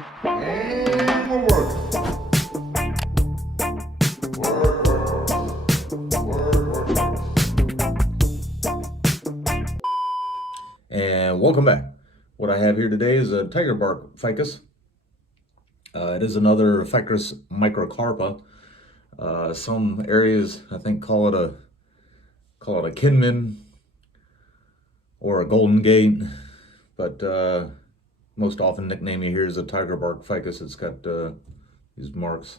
And we're working. And welcome back. What I have here today is a tiger bark ficus. It is another Ficus microcarpa. Some areas I think call it a Kinman or a Golden Gate, but most often nickname you here is a tiger bark ficus. It's got these marks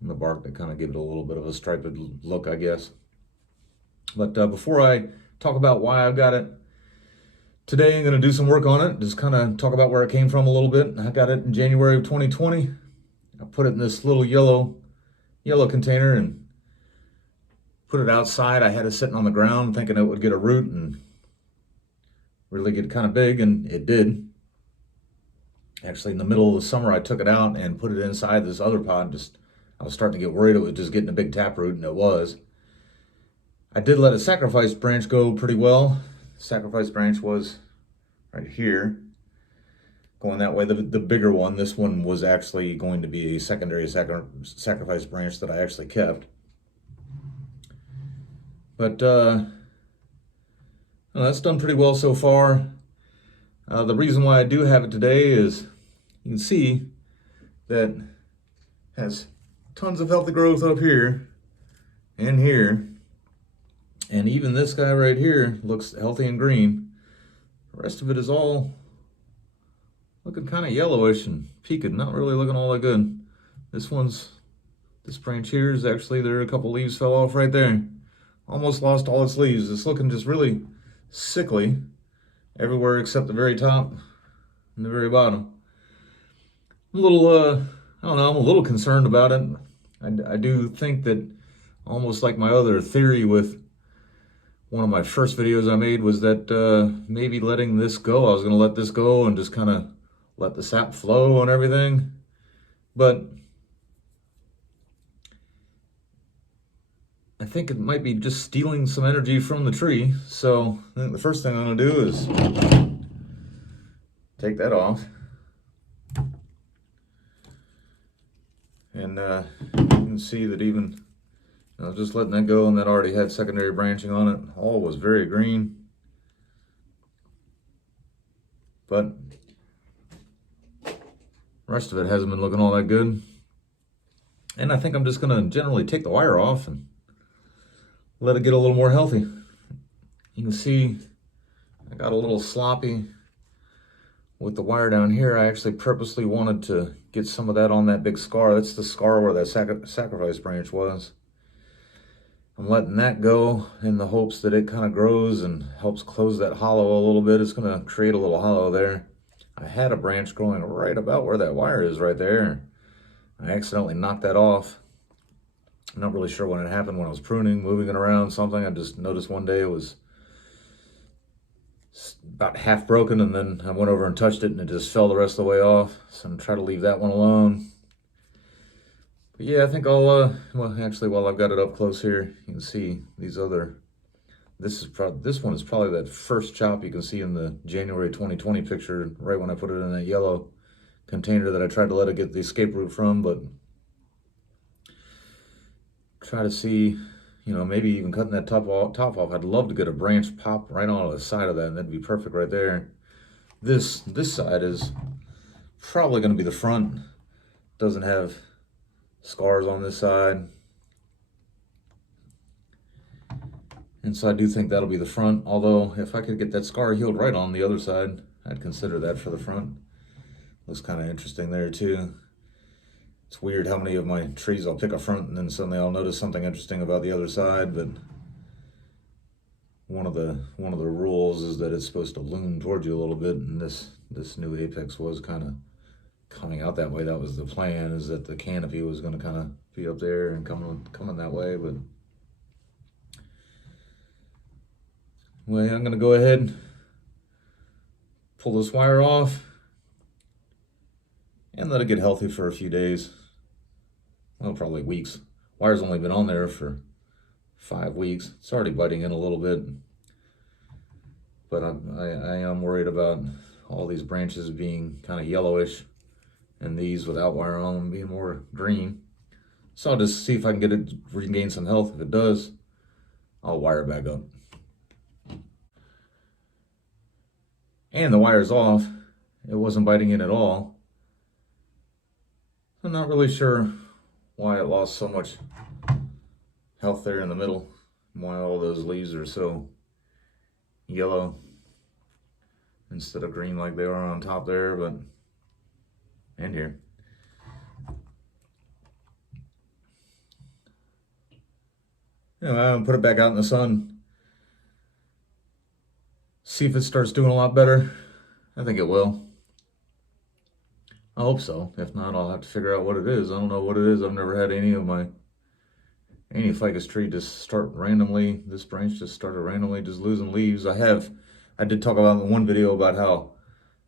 in the bark that kind of give it a little bit of a striped look, I guess. But before I talk about why I've got it, today I'm going to do some work on it, just kind of talk about where it came from a little bit. I got it in January of 2020. I put it in this little yellow container and put it outside. I had it sitting on the ground thinking it would get a root and really get kind of big, and it did. Actually, in the middle of the summer, I took it out and put it inside this other pot. I was starting to get worried it was just getting a big taproot, and it was. I did let a sacrifice branch go pretty well. Sacrifice branch was right here, going that way. The bigger one, this one was actually going to be a secondary sacrifice branch that I actually kept. But well, that's done pretty well so far. The reason why I do have it today is you can see that it has tons of healthy growth up here and here. And even this guy right here looks healthy and green. The rest of it is all looking kind of yellowish and peaked, not really looking all that good. This branch here is actually, there are a couple leaves fell off right there. Almost lost all its leaves. It's looking just really sickly everywhere except the very top and the very bottom. I'm a little, I don't know, I'm a little concerned about it. I do think that, almost like my other theory with one of my first videos I made, was that maybe letting this go, I was going to let this go and just kind of let the sap flow and everything. But I think it might be just stealing some energy from the tree. So I think the first thing I'm going to do is take that off. And you can see that even just letting that go, and that already had secondary branching on it. All was very green. But the rest of it hasn't been looking all that good. And I think I'm just going to generally take the wire off and let it get a little more healthy. You can see I got a little sloppy with the wire down here. I actually purposely wanted to get some of that on that big scar. That's the scar where that sacrifice branch was. I'm letting that go in the hopes that it kind of grows and helps close that hollow a little bit. It's going to create a little hollow there. I had a branch growing right about where that wire is right there. I accidentally knocked that off. I'm not really sure when it happened, when I was pruning, moving it around, something. I just noticed one day it was about half broken, and then I went over and touched it and it just fell the rest of the way off. So I'm going to try to leave that one alone. But yeah, I think I'll, well, actually, while I've got it up close here, you can see these other, this one is probably that first chop you can see in the January 2020 picture, right when I put it in that yellow container that I tried to let it get the escape route from. But try to see, maybe even cutting that top off. I'd love to get a branch pop right on the side of that, and that'd be perfect right there. This side is probably going to be the front. Doesn't have scars on this side. And so I do think that'll be the front. Although if I could get that scar healed right on the other side, I'd consider that for the front. Looks kind of interesting there too. It's weird how many of my trees I'll pick a front and then suddenly I'll notice something interesting about the other side. But one of the rules is that it's supposed to loom towards you a little bit, and this new apex was kind of coming out that way. That was the plan, is that the canopy was going to kind of be up there and coming that way. But well, I'm going to go ahead and pull this wire off and let it get healthy for a few days. Well, probably weeks. Wire's only been on there for 5 weeks. It's already biting in a little bit. But I am worried about all these branches being kind of yellowish and these without wire on them being more green. So I'll just see if I can get it to regain some health. If it does, I'll wire it back up. And the wire's off. It wasn't biting in at all. I'm not really sure why it lost so much health there in the middle, why all those leaves are so yellow instead of green like they are on top there, but and here. Anyway, I'll put it back out in the sun, see if it starts doing a lot better. I think it will. I hope so. If not, I'll have to figure out what it is. I don't know what it is. I've never had any ficus tree just start randomly. This branch just started randomly just losing leaves. I did talk about in one video about how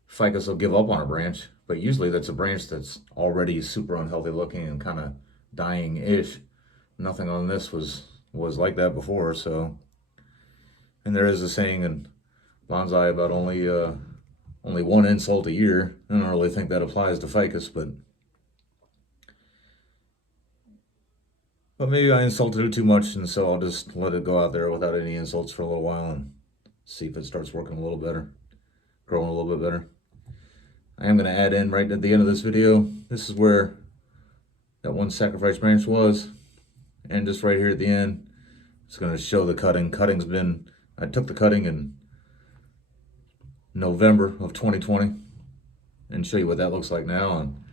ficus will give up on a branch, but usually that's a branch that's already super unhealthy looking and kind of dying-ish. Nothing on this was like that before. So, and there is a saying in bonsai about only one insult a year. I don't really think that applies to ficus, but maybe I insulted it too much, and so I'll just let it go out there without any insults for a little while and see if it starts working a little better, growing a little bit better. I am going to add in right at the end of this video, this is where that one sacrifice branch was, and just right here at the end, it's going to show the cutting. I took the cutting in November of 2020 and show you what that looks like now. And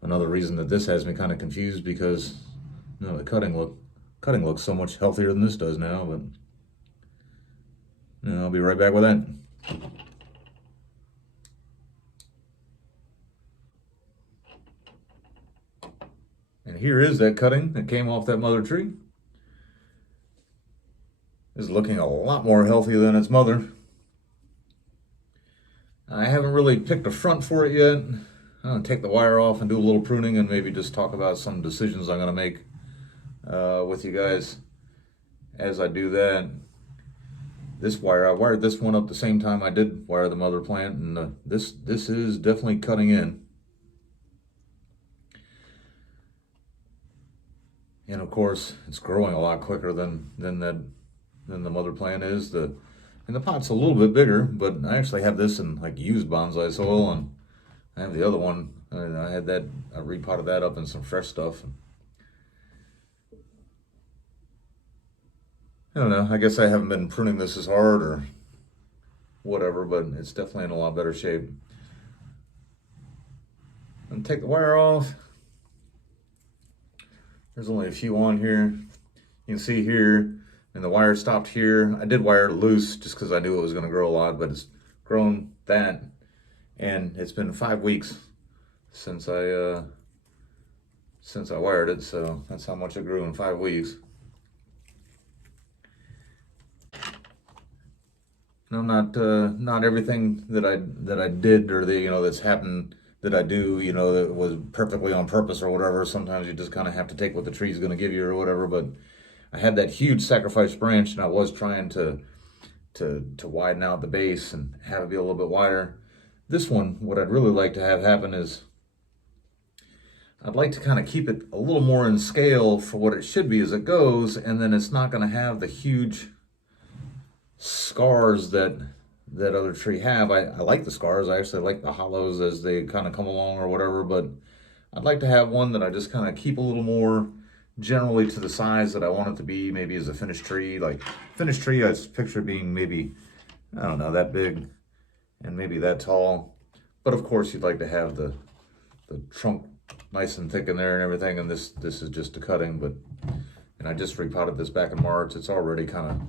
another reason that this has me kind of confused, because the cutting looks so much healthier than this does now. But I'll be right back with that. And here is that cutting that came off that mother tree. It's looking a lot more healthy than its mother. I haven't really picked a front for it yet. I'm going to take the wire off and do a little pruning and maybe just talk about some decisions I'm going to make with you guys as I do that. This wire, I wired this one up the same time I did wire the mother plant, and this is definitely cutting in. And of course, it's growing a lot quicker than the mother plant is. And the pot's a little bit bigger, but I actually have this in like used bonsai soil, and I have the other one. And I repotted that up in some fresh stuff. I don't know. I guess I haven't been pruning this as hard or whatever, but it's definitely in a lot better shape. And take the wire off. There's only a few on here. You can see here. And the wire stopped here. I did wire it loose just because I knew it was going to grow a lot, but it's grown that. And it's been 5 weeks since I wired it, so that's how much it grew in 5 weeks. And I'm not everything that I did or that's happened that I do, that was perfectly on purpose or whatever. Sometimes you just kind of have to take what the tree's going to give you or whatever, but I had that huge sacrifice branch, and I was trying to widen out the base and have it be a little bit wider. This one, what I'd really like to have happen is I'd like to kind of keep it a little more in scale for what it should be as it goes, and then it's not going to have the huge scars that other tree have. I like the scars. I actually like the hollows as they kind of come along or whatever, but I'd like to have one that I just kind of keep a little more generally to the size that I want it to be, maybe as a finished tree. Like finished tree, I picture being maybe, I don't know, that big and maybe that tall. But of course you'd like to have the trunk nice and thick in there and everything, and this is just a cutting. And I just repotted this back in March. It's already kind of,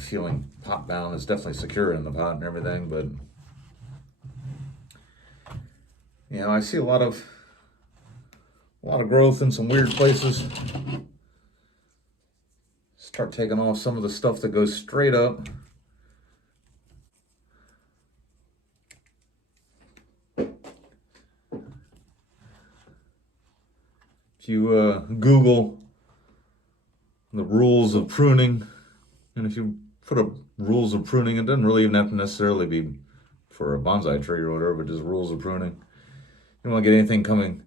feeling pot bound. It's definitely secure in the pot and everything, but I see a lot of growth in some weird places. Start taking off some of the stuff that goes straight up. If you Google the rules of pruning, and if you put up rules of pruning, it doesn't really even have to necessarily be for a bonsai tree or whatever, but just rules of pruning. You don't want to get anything coming.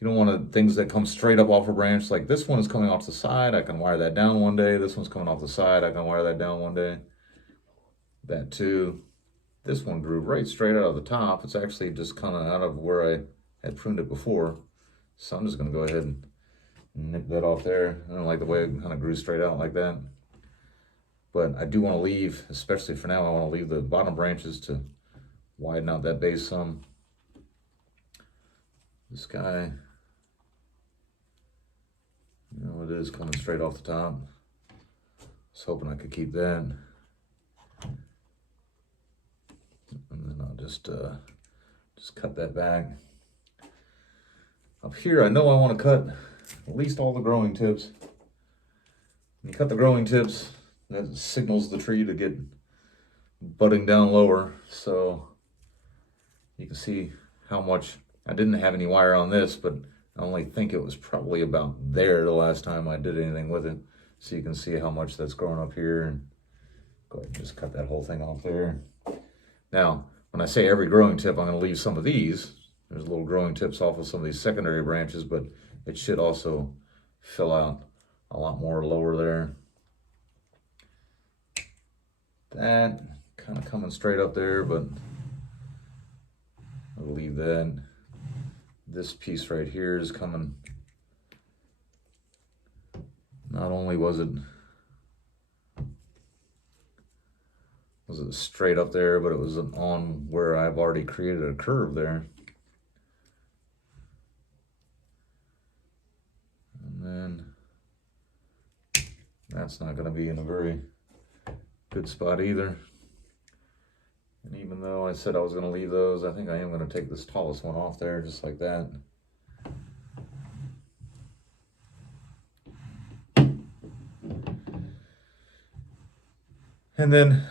You don't want things that come straight up off a branch. Like this one is coming off the side. I can wire that down one day. This one's coming off the side. I can wire that down one day. That too. This one grew right straight out of the top. It's actually just kind of out of where I had pruned it before. So I'm just going to go ahead and nip that off there. I don't like the way it kind of grew straight out like that. But I do want to leave, especially for now, I want to leave the bottom branches to widen out that base some. This guy, you know, it is coming straight off the top. I was hoping I could keep that. And then I'll just cut that back. Up here, I know I want to cut at least all the growing tips. When you cut the growing tips, that signals the tree to get budding down lower. So you can see how much, I didn't have any wire on this, but I only think it was probably about there the last time I did anything with it. So you can see how much that's growing up here. And go ahead and just cut that whole thing off there. Now, when I say every growing tip, I'm going to leave some of these. There's little growing tips off of some of these secondary branches, but it should also fill out a lot more lower there. That kind of coming straight up there, but I'll leave that. This piece right here is coming. Not only was it straight up there, but it was on where I've already created a curve there. And then that's not going to be in a very good spot either. And even though I said I was going to leave those, I think I am going to take this tallest one off there just like that. And then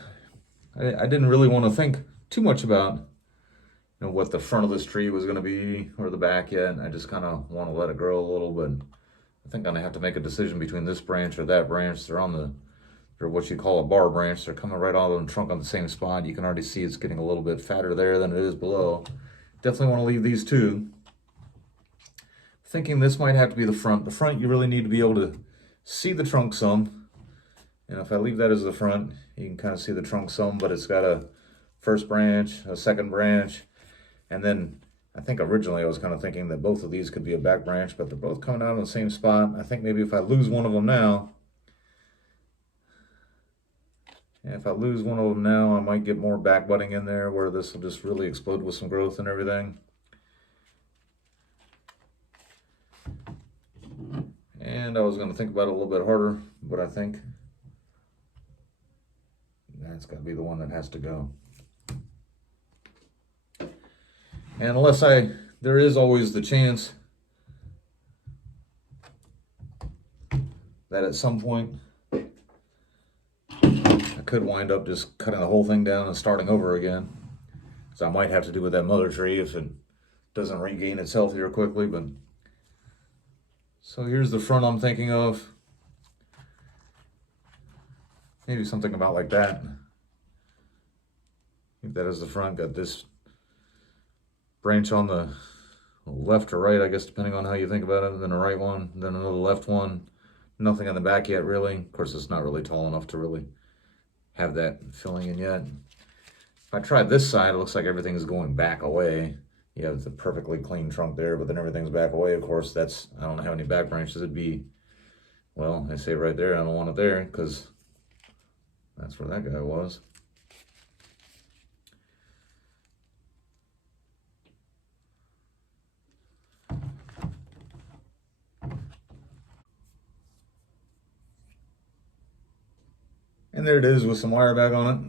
I didn't really want to think too much about, you know, what the front of this tree was going to be or the back yet. I just kind of want to let it grow a little bit. I think I'm going to have to make a decision between this branch or that branch. They're what you call a bar branch. They're coming right out of the trunk on the same spot. You can already see it's getting a little bit fatter there than it is below. Definitely want to leave these two. Thinking this might have to be the front. The front, you really need to be able to see the trunk some. And if I leave that as the front, you can kind of see the trunk some, but it's got a first branch, a second branch, and then I think originally I was kind of thinking that both of these could be a back branch, but they're both coming out in the same spot. I think maybe if I lose one of them now, I might get more back budding in there where this will just really explode with some growth and everything. And I was going to think about it a little bit harder, but I think that's got to be the one that has to go. And there is always the chance that at some point I could wind up just cutting the whole thing down and starting over again. So I might have to do with that mother tree if it doesn't regain its health here quickly. But so here's the front I'm thinking of. Maybe something about like that. I think that is the front. Got this branch on the left or right, I guess, depending on how you think about it. And then a right one, then another left one. Nothing on the back yet, really. Of course, it's not really tall enough to really have that filling in yet. If I try this side, it looks like everything is going back away. You have the perfectly clean trunk there, but then everything's back away. Of course, I don't know how many back branches it'd be. Well, I say right there, I don't want it there because that's where that guy was. And there it is with some wire back on it.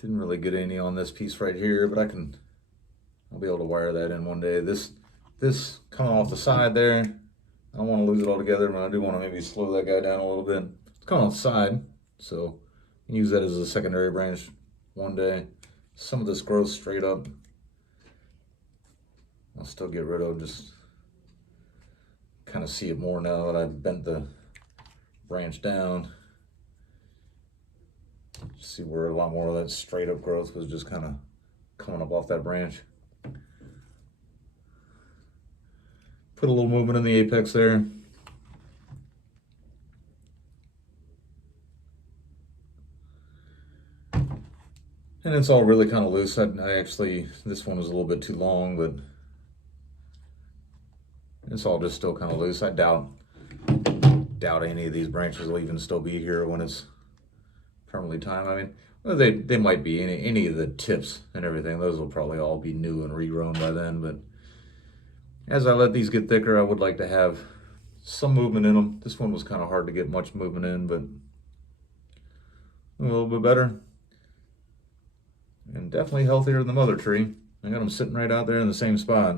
Didn't really get any on this piece right here, but I'll be able to wire that in one day. This coming off the side there, I don't want to lose it all together, but I do want to maybe slow that guy down a little bit. It's coming off the side, so you can use that as a secondary branch one day. Some of this grows straight up. I'll still get rid of, just kind of see it more now that I've bent the branch down. See where a lot more of that straight up growth was just kind of coming up off that branch. Put a little movement in the apex there. And it's all really kind of loose. I actually, this one was a little bit too long, but it's all just still kind of loose. I doubt any of these branches will even still be here when it's permanently timed. I mean, well, they might be. Any of the tips and everything, those will probably all be new and regrown by then. But as I let these get thicker, I would like to have some movement in them. This one was kind of hard to get much movement in, but a little bit better. And definitely healthier than the mother tree. I got them sitting right out there in the same spot.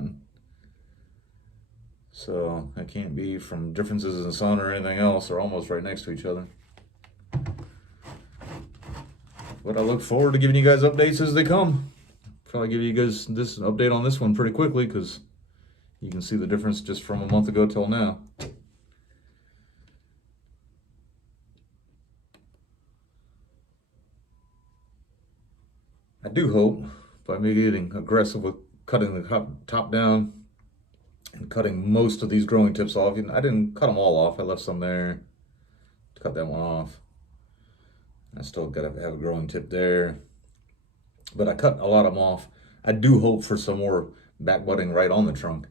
So I can't be from differences in sun or anything else. They're almost right next to each other. But I look forward to giving you guys updates as they come. Probably give you guys this update on this one pretty quickly because you can see the difference just from a month ago till now. I do hope by me getting aggressive with cutting the top down and cutting most of these growing tips off. I didn't cut them all off. I left some there to cut that one off. I still got to have a growing tip there, but I cut a lot of them off. I do hope for some more back budding right on the trunk,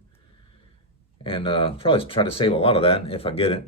and probably try to save a lot of that if I get it.